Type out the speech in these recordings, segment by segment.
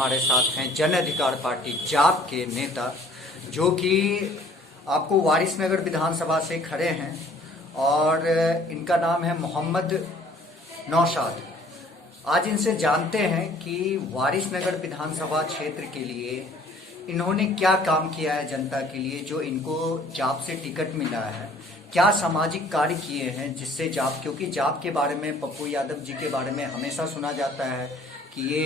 हमारे साथ हैं जन अधिकार पार्टी जाप के नेता, जो कि आपको वारिसनगर विधानसभा से खड़े हैं और इनका नाम है मोहम्मद नौशाद। आज इनसे जानते हैं कि वारिसनगर विधानसभा क्षेत्र के लिए इन्होंने क्या काम किया है जनता के लिए, जो इनको जाप से टिकट मिला है। क्या सामाजिक कार्य किए हैं जिससे जाप, क्योंकि जाप के बारे में, पप्पू यादव जी के बारे में हमेशा सुना जाता है कि ये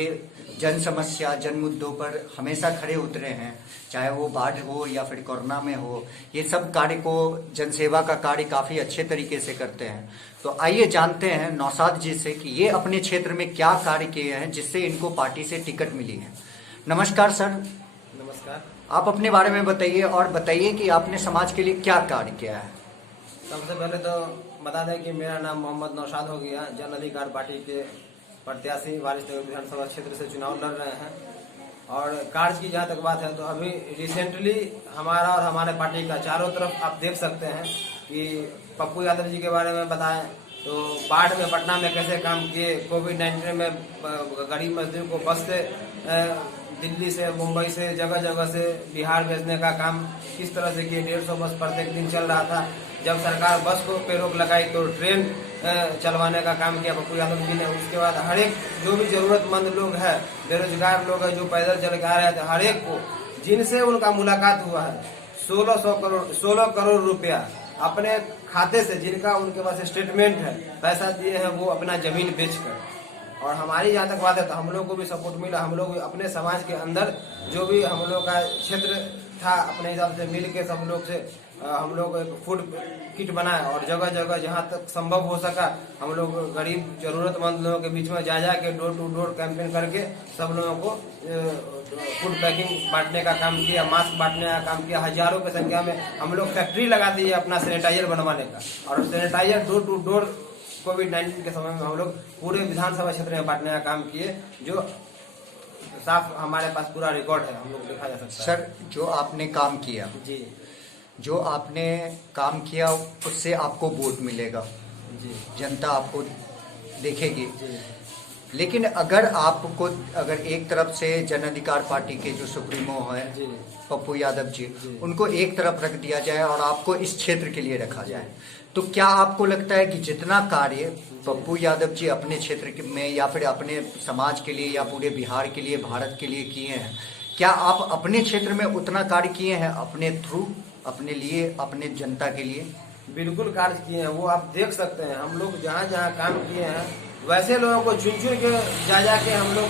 जन समस्या, जन मुद्दों पर हमेशा खड़े उतरे हैं, चाहे वो बाढ़ हो या फिर कोरोना में हो। ये सब कार्य को, जनसेवा का कार्य काफ़ी अच्छे तरीके से करते हैं। तो आइए जानते हैं नौशाद जी से कि ये अपने क्षेत्र में क्या कार्य किए हैं जिससे इनको पार्टी से टिकट मिली है। नमस्कार सर। नमस्कार। आप अपने बारे में बताइए और बताइए कि आपने समाज के लिए क्या कार्य किया है। सबसे पहले तो बता दें कि मेरा नाम मोहम्मद नौशाद हो गया। जन अधिकार पार्टी के प्रत्याशी वारिसनगर विधानसभा क्षेत्र से चुनाव लड़ रहे हैं। और कार्य की जहाँ तक बात है तो अभी रिसेंटली हमारा और हमारे पार्टी का चारों तरफ आप देख सकते हैं कि पप्पू यादव जी के बारे में बताएं तो बाढ़ में पटना में कैसे काम किए, कोविड-19 में गरीब मजदूर को बस से दिल्ली से, मुंबई से, जगह जगह से बिहार भेजने का काम किस तरह से किए। 150 बस प्रत्येक दिन चल रहा था। जब सरकार बस को पे रोक लगाई तो ट्रेन चलवाने का काम किया पप्पू यादव जी ने। उसके बाद हर एक जो भी जरूरतमंद लोग हैं, बेरोजगार लोग हैं जो पैदल चल के आ रहे थे, हर एक को जिनसे उनका मुलाकात हुआ है 16 करोड़ रुपया अपने खाते से, जिनका उनके पास स्टेटमेंट है, पैसा दिए हैं वो अपना जमीन बेचकर। और हमारी जहाँ तक बात है तो हम लोग को भी सपोर्ट मिला। हम लोग अपने समाज के अंदर जो भी हम लोग का क्षेत्र था, अपने हिसाब से मिल के सब लोग से हम लोग एक फूड किट बनाए और जगह जगह जहाँ तक संभव हो सका हम लोग गरीब जरूरतमंद लोगों के बीच में जा के डोर टू डोर कैंपेन करके सब लोगों को फूड पैकिंग बांटने का काम किया, मास्क बांटने का काम किया। हजारों की संख्या में हम लोग फैक्ट्री लगा दी है अपना सैनिटाइजर बनवाने का, और सैनिटाइजर डोर टू डोर कोविड-19 के समय में हम लोग पूरे विधानसभा क्षेत्र में बांटने का काम किए, जो साफ हमारे पास पूरा रिकॉर्ड है, हम लोग देखा जा सकता है। सर, जो आपने काम किया जी, जो आपने काम किया उससे आपको वोट मिलेगा जी, जनता आपको देखेगी। जी। लेकिन अगर आपको, अगर एक तरफ से जन अधिकार पार्टी के जो सुप्रीमो हैं जी, पप्पू यादव जी, जी। उनको एक तरफ रख दिया जाए और आपको इस क्षेत्र के लिए रखा जाए, तो क्या आपको लगता है कि जितना कार्य पप्पू यादव जी अपने क्षेत्र में या फिर अपने समाज के लिए या पूरे बिहार के लिए, भारत के लिए किए हैं, क्या आप अपने क्षेत्र में उतना कार्य किए हैं अपने थ्रू, अपने लिए, अपने जनता के लिए? बिल्कुल कार्य किए हैं, वो आप देख सकते हैं। हम लोग जहाँ जहाँ काम किए हैं वैसे लोगों को चुन चुन के जा के हम लोग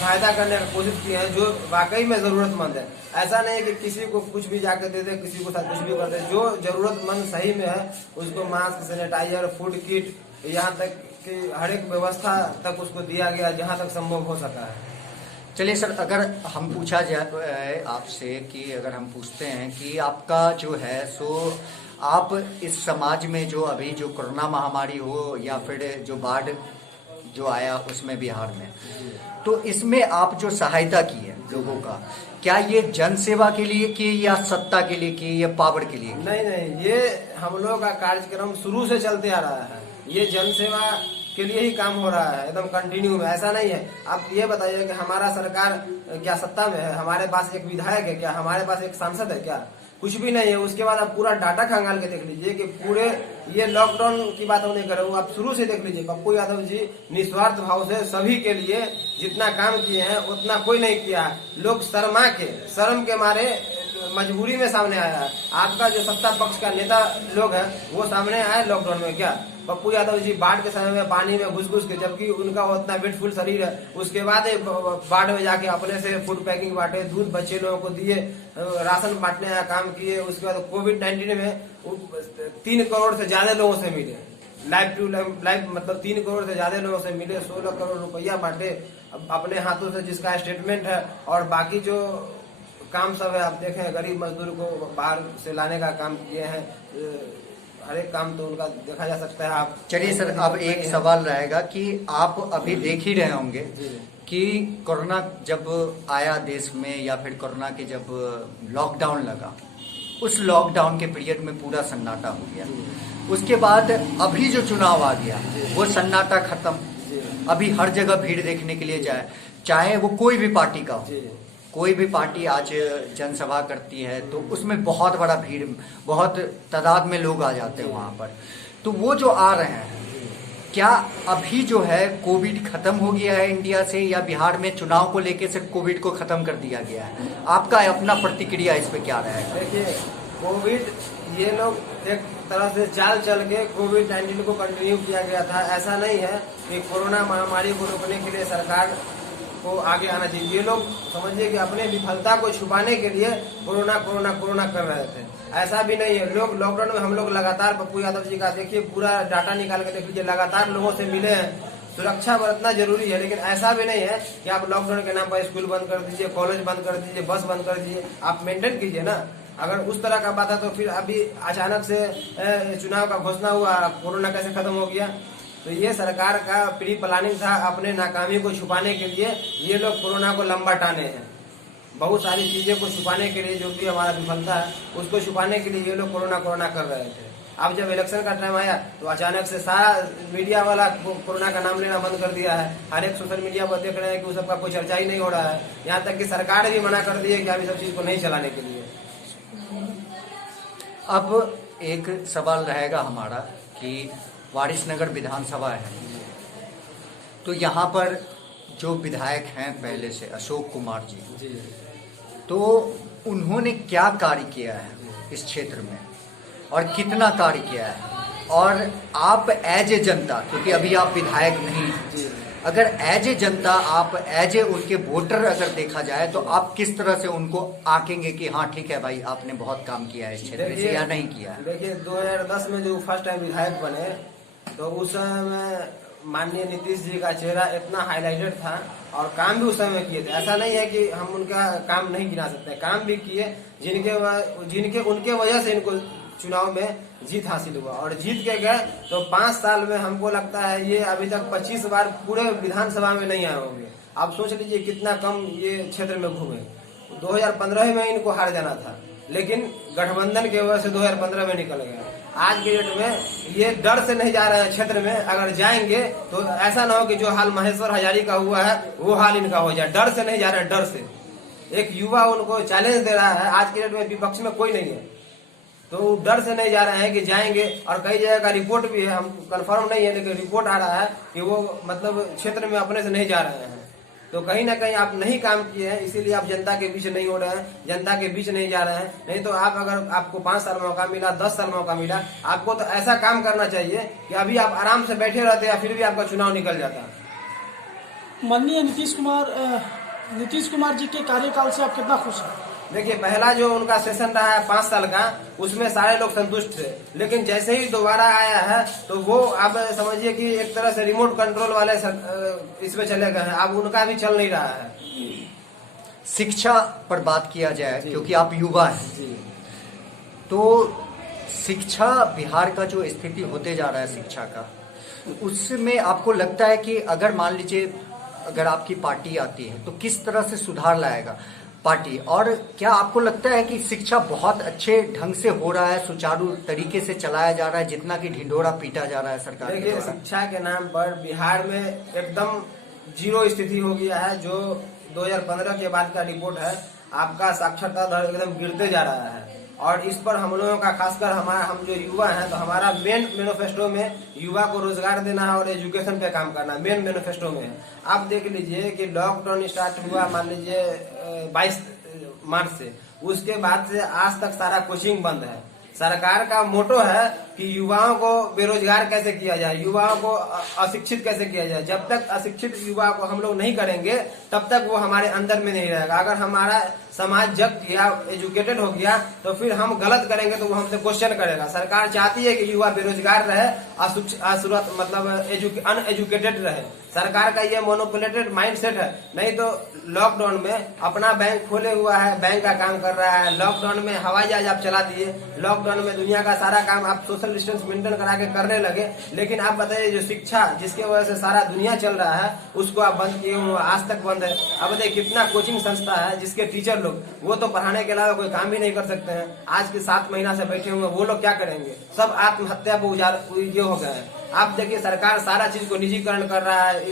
सहायता करने की कोशिश किए हैं जो वाकई में जरूरतमंद है। ऐसा नहीं है कि किसी को कुछ भी जाके दे दे, किसी को साथ कुछ भी कर दे। जो जरूरतमंद सही में है उसको मास्क, सैनिटाइजर, फूड किट, यहाँ तक कि हर एक व्यवस्था तक उसको दिया गया जहाँ तक संभव हो सका है। चलिए सर, अगर हम पूछा जाए आपसे कि अगर हम पूछते हैं कि आपका जो है सो आप इस समाज में जो अभी जो कोरोना महामारी हो या फिर जो बाढ़ जो आया उसमें बिहार में, तो इसमें आप जो सहायता की है लोगों का, क्या ये जन सेवा के लिए की या सत्ता के लिए की या पावर के लिए की? नहीं, ये हम लोगों का कार्यक्रम शुरू से चलते आ रहा है। ये जन सेवा के लिए ही काम हो रहा है, एकदम कंटिन्यू में। ऐसा नहीं है। आप ये बताइए कि हमारा सरकार क्या सत्ता में है? हमारे पास एक विधायक है क्या? हमारे पास एक सांसद है क्या? कुछ भी नहीं है। उसके बाद आप पूरा डाटा खंगाल के देख लीजिए कि पूरे, ये लॉकडाउन की बात नहीं कर रहा हूँ, आप शुरू से देख लीजिए। पप्पू यादव जी निस्वार्थ भाव से सभी के लिए जितना काम किए हैं उतना कोई नहीं किया। लोग शर्मा के, शर्म के मारे मजबूरी में सामने आया है। आपका जो सत्ता पक्ष का नेता लोग है वो सामने आए लॉकडाउन में क्या? पप्पू यादव जी बाढ़ के समय में पानी में घुस के, जबकि उनका उतना वेटफुल शरीर है, उसके बाद बाढ़ में जाके अपने से फूड पैकिंग बांटे, दूध बच्चे लोगों को दिए, राशन बांटने का काम किए। उसके बाद कोविड-19 में 3 करोड़ से ज्यादा लोगों से मिले, लाइफ टू लाइफ, मतलब 3 करोड़ से ज्यादा लोगों से मिले, 16 करोड़ रुपया बांटे अपने हाथों से, जिसका स्टेटमेंट है। और बाकी जो काम सब है आप देखें, गरीब मजदूर को बाहर से लाने का काम किए हैं। हर एक काम तो उनका देखा जा सकता है। आप चलिए सर, अब एक सवाल रहेगा कि आप अभी देख ही रहे होंगे कि कोरोना जब आया देश में या फिर कोरोना के जब लॉकडाउन लगा, उस लॉकडाउन के पीरियड में पूरा सन्नाटा हो गया। उसके बाद अभी जो चुनाव आ गया वो सन्नाटा खत्म, अभी हर जगह भीड़ देखने के लिए जाए, चाहे वो कोई भी पार्टी का हो, कोई भी पार्टी आज जनसभा करती है तो उसमें बहुत बड़ा भीड़, बहुत तादाद में लोग आ जाते हैं वहाँ पर। तो वो जो आ रहे हैं, क्या अभी जो है कोविड खत्म हो गया है इंडिया से, या बिहार में चुनाव को लेकर सिर्फ कोविड को खत्म कर दिया गया है? आपका अपना प्रतिक्रिया इस पे क्या रहेगा? देखिए, कोविड ये लोग एक तरह से चाल चल के कोविड-19 को कंटिन्यू किया गया था। ऐसा नहीं है कि कोरोना महामारी को रोकने के लिए सरकार को आगे आना चाहिए। ये लोग समझिए कि अपने विफलता को छुपाने के लिए कोरोना कोरोना कोरोना कर रहे थे। ऐसा भी नहीं है। लोग लॉकडाउन में, हम लोग लगातार, पप्पू यादव जी का देखिए पूरा डाटा निकाल के देख लीजिए, लगातार लोगों से मिले हैं। सुरक्षा बरतना जरूरी है, लेकिन ऐसा भी नहीं है कि आप लॉकडाउन के नाम पर स्कूल बंद कर दीजिए, कॉलेज बंद कर दीजिए, बस बंद कर दीजिए। आप मेंटेन कीजिए ना। अगर उस तरह का बात है तो फिर अभी अचानक से चुनाव का घोषणा हुआ, कोरोना कैसे खत्म हो गया? तो ये सरकार का प्री प्लानिंग था। अपने नाकामी को छुपाने के लिए ये लोग कोरोना को लंबा टाने हैं। बहुत सारी चीजें को छुपाने के लिए, जो भी हमारा विफलता है उसको छुपाने के लिए ये लोग कोरोना कोरोना कर रहे थे। अब जब इलेक्शन का टाइम आया तो अचानक से सारा मीडिया वाला कोरोना का नाम लेना बंद कर दिया है। हर एक सोशल मीडिया पर देख रहे हैं कि उस सबका कोई चर्चा ही नहीं हो रहा है। यहाँ तक कि सरकार भी मना कर दी है कि अभी सब चीज को नहीं चलाने के लिए। अब एक सवाल रहेगा हमारा कि वारिसनगर विधानसभा है, तो यहाँ पर जो विधायक हैं पहले से अशोक कुमार जी, तो उन्होंने क्या कार्य किया है इस क्षेत्र में और कितना कार्य किया है? और आप एज ए जनता, क्योंकि अभी आप विधायक नहीं हैं, अगर एज ए जनता, आप एज ए उनके वोटर अगर देखा जाए तो आप किस तरह से उनको आंकेंगे कि हाँ ठीक है भाई, आपने बहुत काम किया है इस क्षेत्र से या नहीं किया है? देखिए, 2010 में जो फर्स्ट टाइम विधायक बने तो उस समय माननीय नीतीश जी का चेहरा इतना हाईलाइटेड था और काम भी उस समय किए थे। ऐसा नहीं है कि हम उनका काम नहीं गिना सकते, काम भी किए, जिनके उनके वजह से इनको चुनाव में जीत हासिल हुआ। और जीत के गए तो 5 साल में हमको लगता है ये अभी तक 25 बार पूरे विधानसभा में नहीं आए होंगे। आप सोच लीजिए कितना कम ये क्षेत्र में घूमे। 2015 में इनको हार जाना था, लेकिन गठबंधन के वजह से 2015 में निकल गए। आज के डेट में ये डर से नहीं जा रहे हैं क्षेत्र में। अगर जाएंगे तो ऐसा ना हो कि जो हाल महेश्वर हजारी का हुआ है वो हाल इनका हो जाए। डर से नहीं जा रहे हैं, डर से। एक युवा उनको चैलेंज दे रहा है। आज के डेट में विपक्ष में कोई नहीं है, तो डर से नहीं जा रहे हैं कि जाएंगे। और कई जगह का रिपोर्ट भी है, हम कंफर्म नहीं है, लेकिन रिपोर्ट आ रहा है कि वो मतलब क्षेत्र में अपने से नहीं जा रहे हैं। तो कहीं ना कहीं आप नहीं काम किए हैं, इसीलिए आप जनता के बीच नहीं हो रहे हैं, जनता के बीच नहीं जा रहे हैं। नहीं तो आप, अगर आपको 5 साल मौका मिला, 10 साल मौका मिला, आपको तो ऐसा काम करना चाहिए कि अभी आप आराम से बैठे रहते या फिर भी आपका चुनाव निकल जाता। माननीय नीतीश कुमार जी के कार्यकाल से आप कितना खुश हैं? देखिए, पहला जो उनका सेशन रहा है 5 साल का, उसमें सारे लोग संतुष्ट थे। लेकिन जैसे ही दोबारा आया है तो वो अब समझिए कि एक तरह से रिमोट कंट्रोल वाले इसमें चले गए हैं। अब उनका भी चल नहीं रहा है। शिक्षा पर बात किया जाए, क्योंकि आप युवा हैं, तो शिक्षा, बिहार का जो स्थिति होते जा रहा है शिक्षा का, उसमें आपको लगता है कि अगर मान लीजिए अगर आपकी पार्टी आती है तो किस तरह से सुधार लाएगा पार्टी? और क्या आपको लगता है कि शिक्षा बहुत अच्छे ढंग से हो रहा है, सुचारू तरीके से चलाया जा रहा है, जितना कि ढिंढोरा पीटा जा रहा है सरकार के देखिए, द्वारा? शिक्षा के नाम पर बिहार में एकदम जीरो स्थिति हो गया है। जो 2015 के बाद का रिपोर्ट है, आपका साक्षरता दर एकदम गिरते जा रहा है। और इस पर हम लोगों का, खासकर हम जो युवा हैं, तो हमारा मेन मैनिफेस्टो में युवा को रोजगार देना है और एजुकेशन पे काम करना मेन मैनिफेस्टो में है। आप देख लीजिए कि लॉकडाउन स्टार्ट हुआ मान लीजिए 22 मार्च से, उसके बाद से आज तक सारा कोचिंग बंद है। सरकार का मोटो है कि युवाओं को बेरोजगार कैसे किया जाए, युवाओं को अशिक्षित कैसे किया जाए। जब तक अशिक्षित युवा को हम लोग नहीं करेंगे तब तक वो हमारे अंदर में नहीं रहेगा। अगर हमारा समाज जग गया, एजुकेटेड हो गया, तो फिर हम गलत करेंगे तो वो हमसे क्वेश्चन करेगा। सरकार चाहती है कि युवा बेरोजगार रहे, मतलब अनएजुकेटेड रहे। सरकार का ये मोनोपोलेटेड माइंडसेट है। नहीं तो लॉकडाउन में अपना बैंक खोले हुआ है, बैंक का काम कर रहा है। लॉकडाउन में हवाई जहाज आप चला दिए, लॉकडाउन में दुनिया का सारा काम आप सोशल डिस्टेंस मेंटेन करा के करने लगे। लेकिन आप बताइए, जो शिक्षा जिसके वजह से सारा दुनिया चल रहा है, उसको आप बंद किए हुए, आज तक बंद है। अब बताइए, कितना कोचिंग संस्था है जिसके टीचर लोग, वो तो पढ़ाने के अलावा कोई काम भी नहीं कर सकते हैं। आज के 7 महीना से बैठे हुए, वो लोग क्या करेंगे? सब आत्महत्या पर ये हो गए हैं। आप देखिए सरकार सारा चीज को निजीकरण कर रहा है।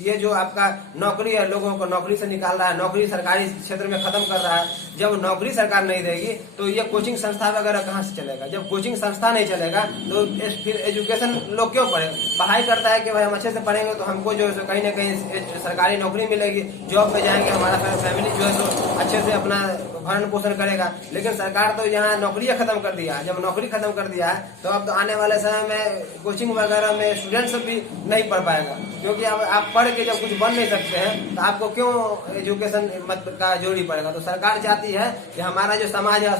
ये जो आपका नौकरी है, लोगों को नौकरी से निकाल रहा है, नौकरी सरकारी क्षेत्र में खत्म कर रहा है। जब नौकरी सरकार नहीं देगी तो ये कोचिंग संस्था वगैरह कहाँ से चलेगा? जब कोचिंग संस्था नहीं चलेगा तो फिर एजुकेशन लोग क्यों पढ़े? पढ़ाई करता है कि भाई हम अच्छे से पढ़ेंगे तो हमको जो है कहीं ना कहीं सरकारी नौकरी मिलेगी, जॉब में जाएंगे, हमारा फैमिली जो है तो अच्छे से अपना भरण पोषण करेगा। लेकिन सरकार तो यहाँ नौकरियां खत्म कर दिया है। जब नौकरी खत्म कर दिया है तो अब तो आने वाले समय में कोचिंग वगैरह में स्टूडेंट्स भी नहीं पढ़ पाएगा, क्योंकि अब आप पढ़ के जब कुछ बन नहीं सकते हैं तो आपको क्यों एजुकेशन मत का जरूरी पड़ेगा? तो सरकार चाहती है कि हमारा जो समाज है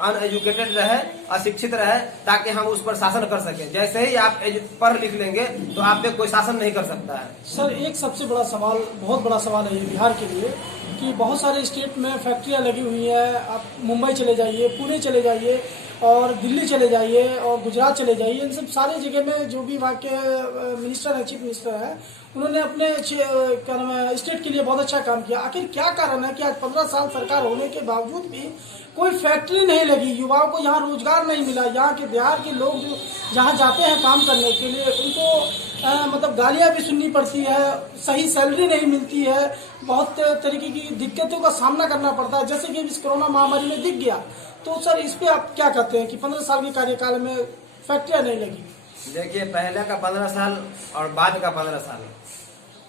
अनएजुकेटेड रहे, अशिक्षित रहे, ताकि हम उस पर शासन कर सकें। जैसे ही आप पढ़ लिख लेंगे तो आप पे कोई शासन नहीं कर सकता है। सर एक सबसे बड़ा सवाल, बहुत बड़ा सवाल है ये बिहार के लिए कि बहुत सारे स्टेट में फैक्ट्रियां लगी हुई हैं। आप मुंबई चले जाइए, पुणे चले जाइए और दिल्ली चले जाइए और गुजरात चले जाइए, इन सब सारे जगह में जो भी वहाँ के मिनिस्टर है, चीफ मिनिस्टर है, उन्होंने अपने क्या नाम है स्टेट के लिए बहुत अच्छा काम किया। आखिर क्या कारण है कि आज 15 साल सरकार होने के बावजूद भी कोई फैक्ट्री नहीं लगी, युवाओं को यहाँ रोजगार नहीं मिला? यहाँ के बिहार के लोग जो जहाँ जाते हैं काम करने के लिए उनको मतलब गालियाँ भी सुननी पड़ती है, सही सैलरी नहीं मिलती है, बहुत तरीके की दिक्कतों का सामना करना पड़ता है, जैसे कि इस कोरोना महामारी में दिख गया। तो सर इस पे आप क्या कहते हैं कि 15 साल के कार्यकाल में फैक्ट्रियाँ नहीं लगी? देखिए पहले का 15 साल और बाद का 15 साल,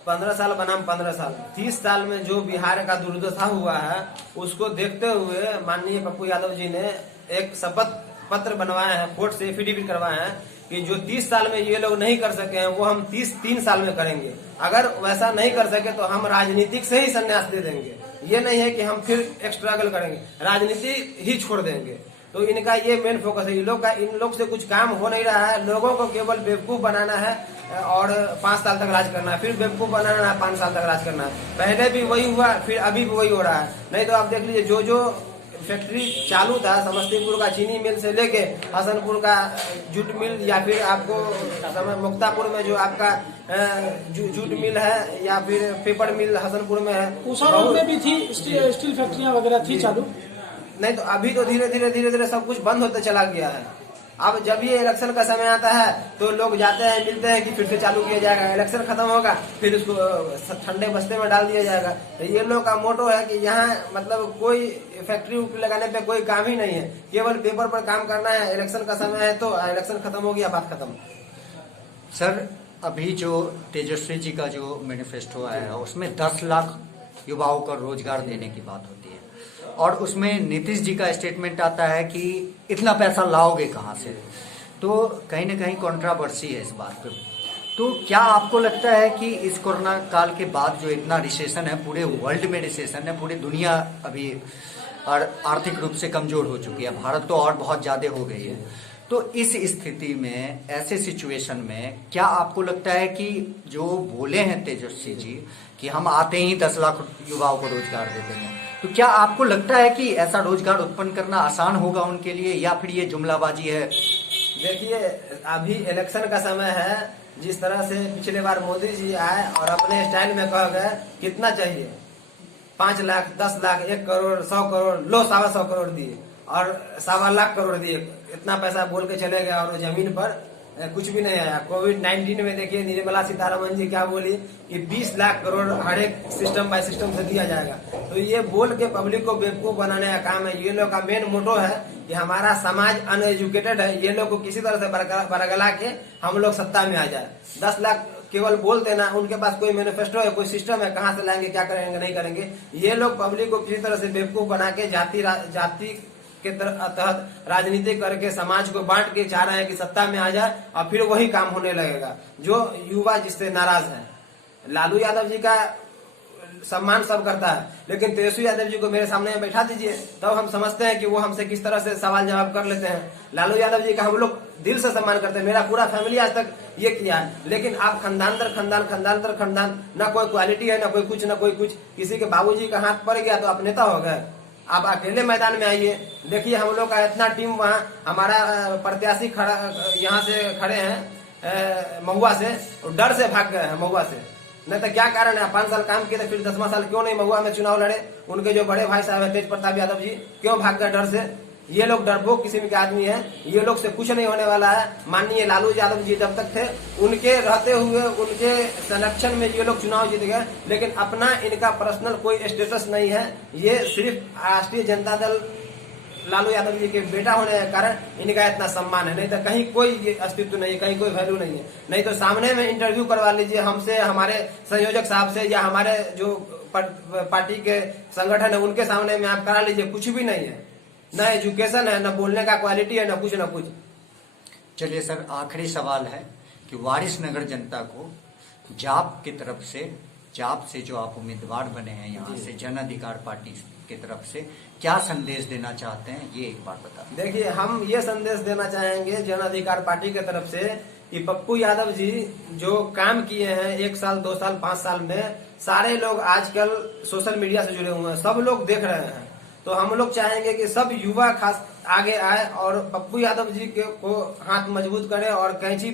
15 साल बनाम 15 साल, 30 साल में जो बिहार का दुर्दशा हुआ है उसको देखते हुए माननीय पप्पू यादव जी ने एक शपथ पत्र बनवाए हैं, कोर्ट से एफिडेविट करवाए हैं कि जो 30 साल में ये लोग नहीं कर सके हैं वो हम 3 साल में करेंगे। अगर वैसा नहीं कर सके तो हम राजनीतिक से ही संन्यास दे देंगे। ये नहीं है कि हम फिर स्ट्रगल करेंगे, राजनीति ही छोड़ देंगे। तो इनका ये मेन फोकस है। इन लोग से कुछ काम हो नहीं रहा है। लोगों को केवल बेवकूफ बनाना है और 5 साल तक राज करना है, फिर बेवकूफ बनाना है, 5 साल तक राज करना है। पहले भी वही हुआ, फिर अभी भी वही हो रहा है। नहीं तो आप देख लीजिए जो फैक्ट्री चालू था, समस्तीपुर का चीनी मिल से लेके हसनपुर का जूट मिल, या फिर आपको मुक्तापुर में जो आपका जूट मिल है, या फिर पेपर मिल हसनपुर में है, कुशावर में भी थी स्टील फैक्ट्रियां वगैरह थी चालू। नहीं तो अभी तो धीरे धीरे सब कुछ बंद होते चला गया है। अब जब ये इलेक्शन का समय आता है तो लोग जाते हैं, मिलते हैं कि फिर से चालू किया जाएगा। इलेक्शन खत्म होगा फिर उसको ठंडे बस्ते में डाल दिया जाएगा। तो ये लोग का मोटो है कि यहाँ मतलब कोई फैक्ट्री लगाने पे कोई काम ही नहीं है, केवल पेपर पर काम करना है। इलेक्शन का समय है तो इलेक्शन खत्म हो गया, बात खत्म। सर अभी जो तेजस्वी जी का जो मैनिफेस्टो आया है उसमें 10 लाख युवाओं को रोजगार देने की बात होती है, और उसमें नीतीश जी का स्टेटमेंट आता है कि इतना पैसा लाओगे कहाँ से? तो कहीं ना कहीं कंट्रोवर्सी है इस बात पे। तो क्या आपको लगता है कि इस कोरोना काल के बाद जो इतना रिसेशन है, पूरे वर्ल्ड में रिसेशन है, पूरी दुनिया अभी और आर्थिक रूप से कमजोर हो चुकी है, भारत तो और बहुत ज़्यादा हो गई है, तो इस स्थिति में, ऐसे सिचुएशन में क्या आपको लगता है कि जो बोले हैं तेजस्वी जी कि हम आते ही 10 लाख युवाओं को रोजगार दे देंगे, तो क्या आपको लगता है कि ऐसा रोजगार उत्पन्न करना आसान होगा उनके लिए, या फिर ये जुमलाबाजी है? देखिए अभी इलेक्शन का समय है। जिस तरह से पिछले बार मोदी जी आए और अपने स्टाइल में कह गए कितना चाहिए, 5 लाख, 10 लाख, 1 करोड़, 100 करोड़, लो 125 करोड़ दिए और 1.25 लाख करोड़ दिए। इतना पैसा बोल के चले गए और जमीन पर कुछ भी नहीं आया। कोविड-19 में देखिए निर्मला सीतारमण जी क्या बोली कि 20 लाख करोड़ हर एक सिस्टम बाय सिस्टम से दिया जाएगा। तो ये बोल के पब्लिक को बेवकूफ बनाने का काम है। ये लोग का मेन मोटो है कि हमारा समाज अनएजुकेटेड है, ये लोग को किसी तरह से बरगला के हम लोग सत्ता में आ जाए। 10 लाख केवल बोल देना, उनके पास कोई मैनिफेस्टो है, कोई सिस्टम है, कहाँ से लाएंगे, क्या करेंगे, नहीं करेंगे। ये लोग पब्लिक को किसी तरह से बेवकूफ बना के जाति के तहत राजनीति करके समाज को बांट के चाह रहे हैं कि सत्ता में आ जाए और फिर वही काम होने लगेगा जो युवा जिससे नाराज है। लालू यादव जी का सम्मान सब करता है, लेकिन तेजस्वी यादव जी को मेरे सामने बैठा दीजिए तब हम समझते हैं कि वो हमसे किस तरह से सवाल जवाब कर लेते हैं। लालू यादव जी का हम लोग दिल से सम्मान करते हैं, मेरा पूरा फैमिली आज तक ये किया है। लेकिन आप खानदान दर खानदान, ना कोई क्वालिटी है, ना कोई कुछ, ना कोई कुछ। किसी के बाबूजी का हाथ पड़ गया तो आप नेता हो गए। आप अकेले मैदान में आइए, देखिए हम लोग का इतना टीम वहाँ, हमारा प्रत्याशी खड़ा यहाँ से खड़े हैं महुआ से, डर से भाग गए हैं महुआ से। नहीं तो क्या कारण है, 5 साल काम किए थे, फिर 10वां साल क्यों नहीं महुआ में चुनाव लड़े? उनके जो बड़े भाई साहब है तेज प्रताप यादव जी, क्यों भाग गए डर से? ये लोग डरपोक किस्म के आदमी है, ये लोग से कुछ नहीं होने वाला है। माननीय लालू यादव जी जब तक थे उनके रहते हुए उनके संरक्षण में ये लोग चुनाव जीत गए, लेकिन अपना इनका पर्सनल कोई स्टेटस नहीं है। ये सिर्फ राष्ट्रीय जनता दल लालू यादव जी के बेटा होने के कारण इनका इतना सम्मान है, नहीं तो कहीं कोई अस्तित्व नहीं है, कहीं कोई वैल्यू नहीं है। नहीं तो सामने में इंटरव्यू करवा लीजिए हमसे, हमारे संयोजक साहब से, या हमारे जो पार्टी के संगठन है उनके सामने में आप करा लीजिए, कुछ भी नहीं है। न एजुकेशन है, न बोलने का क्वालिटी है, न कुछ। चलिए सर, आखिरी सवाल है कि वारिसनगर जनता को जाप की तरफ से, जाप से जो आप उम्मीदवार बने हैं यहाँ से जन अधिकार पार्टी की तरफ से, क्या संदेश देना चाहते हैं, ये एक बार बता। देखिए, हम ये संदेश देना चाहेंगे जन अधिकार पार्टी की तरफ से कि पप्पू यादव जी जो काम किए हैं 1 साल 2 साल 5 साल में, सारे लोग आजकल सोशल मीडिया से जुड़े हुए हैं, सब लोग देख रहे हैं। तो हम लोग चाहेंगे कि सब युवा खास आगे आए और पप्पू यादव जी को हाथ मजबूत करे और कैंची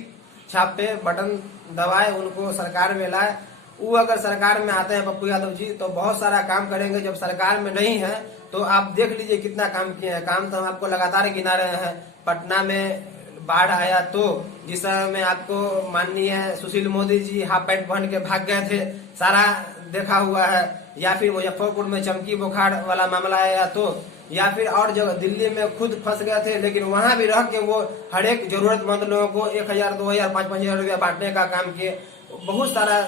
छाप पे बटन दबाए, उनको सरकार में लाए। वो अगर सरकार में आते हैं पप्पू यादव जी तो बहुत सारा काम करेंगे। जब सरकार में नहीं है तो आप देख लीजिए कितना काम किए हैं। काम तो हम आपको लगातार गिना रहे हैं। पटना में बाढ़ आया तो जिस समय आपको माननीय सुशील मोदी जी हाफ पैंट पहन के भाग गए थे, सारा देखा हुआ है। या फिर मुजफ्फरपुर में चमकी बुखार वाला मामला आया तो, या फिर और जगह दिल्ली में खुद फंस गए थे, लेकिन वहां भी रह के वो हर एक जरूरतमंद लोगों को 1000 2000 5-5 हजार रुपया बांटने का काम किए। बहुत सारा